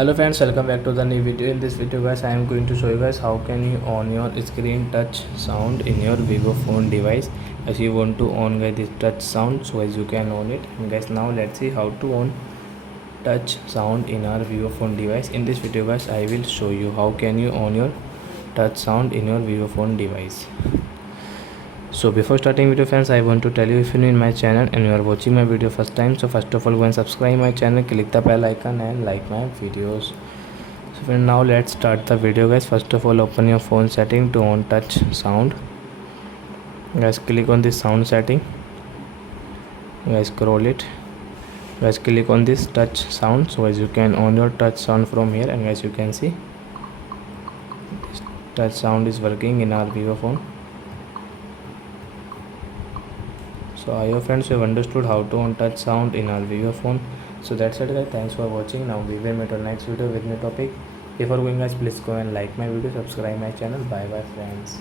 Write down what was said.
Hello friends, welcome back to the new video. In this video guys, I am going to show you guys how can you on your screen touch sound in your vivo phone device. As you want to on guys this touch sound, so as you can on it. And guys, now let's see how to on touch sound in our vivo phone device. In this video guys, I will show you how can you on your touch sound in your vivo phone device. So before starting video friends, I want to tell you, if you're new in my channel and you are watching my video first time, so first of all go and subscribe my channel, click the bell icon and like my videos. So friend, now let's start the video guys. First of all, open your phone setting to on touch sound. Guys, click on this sound setting. Guys, scroll it. Guys, click on this touch sound, so as you can on your touch sound from here. And guys, you can see this touch sound is working in our vivo phone. So I hope friends you have understood how to on touch sound in our vivo phone. So that's it guys, thanks for watching. Now we will meet on next video with new topic. Before going guys, please go and like my video, subscribe my channel. Bye bye friends.